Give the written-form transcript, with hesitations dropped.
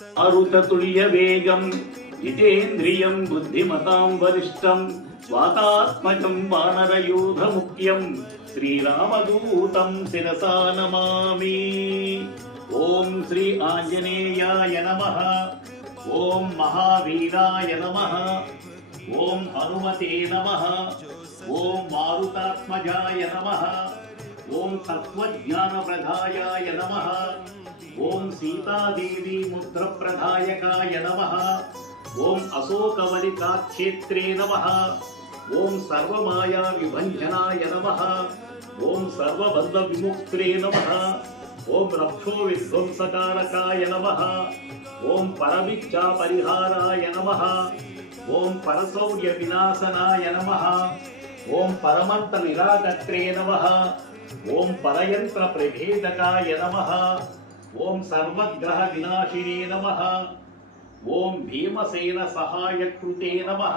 అరుతతుల్య వేగం జితేంద్రియం బుద్ధిమతాం వరిష్టం వాతాత్మజం వానరయూధ ముఖ్యం శ్రీరామదూతం శిరసా నమామి. ఓం శ్రీ ఆంజనేయాయ నమః. ఓం మహావీరాయ నమః. ఓం హనుమతే నమః. ఓం మారుతాత్మజాయ నమః. ఓం తత్వజ్ఞానప్రదాయాయ నమః. ఓం సీతాదేవి ముద్రప్రదాయకాయ నమః. ఓం అశోకవలికాక్షేత్రే నమః. ఓం సర్వమాయా విభంజనాయ నమః. ఓం సర్వబంధ విముక్త్రే నమః. ఓం రక్షో విధ్వంసకారకాయ నమః. ఓం పరమిచ్చా పరిహారాయ నమః. ఓం పరశౌర్య వినాశనాయ నమః. ఓం పరమంత నిరాకర్త్రే నమః. ఓం పరయంత్ర ప్రభేదకాయ నమః. ఓం సర్వగ్రహ వినాశినే నమః. ఓం భీమసేన సహాయకృతే నమః.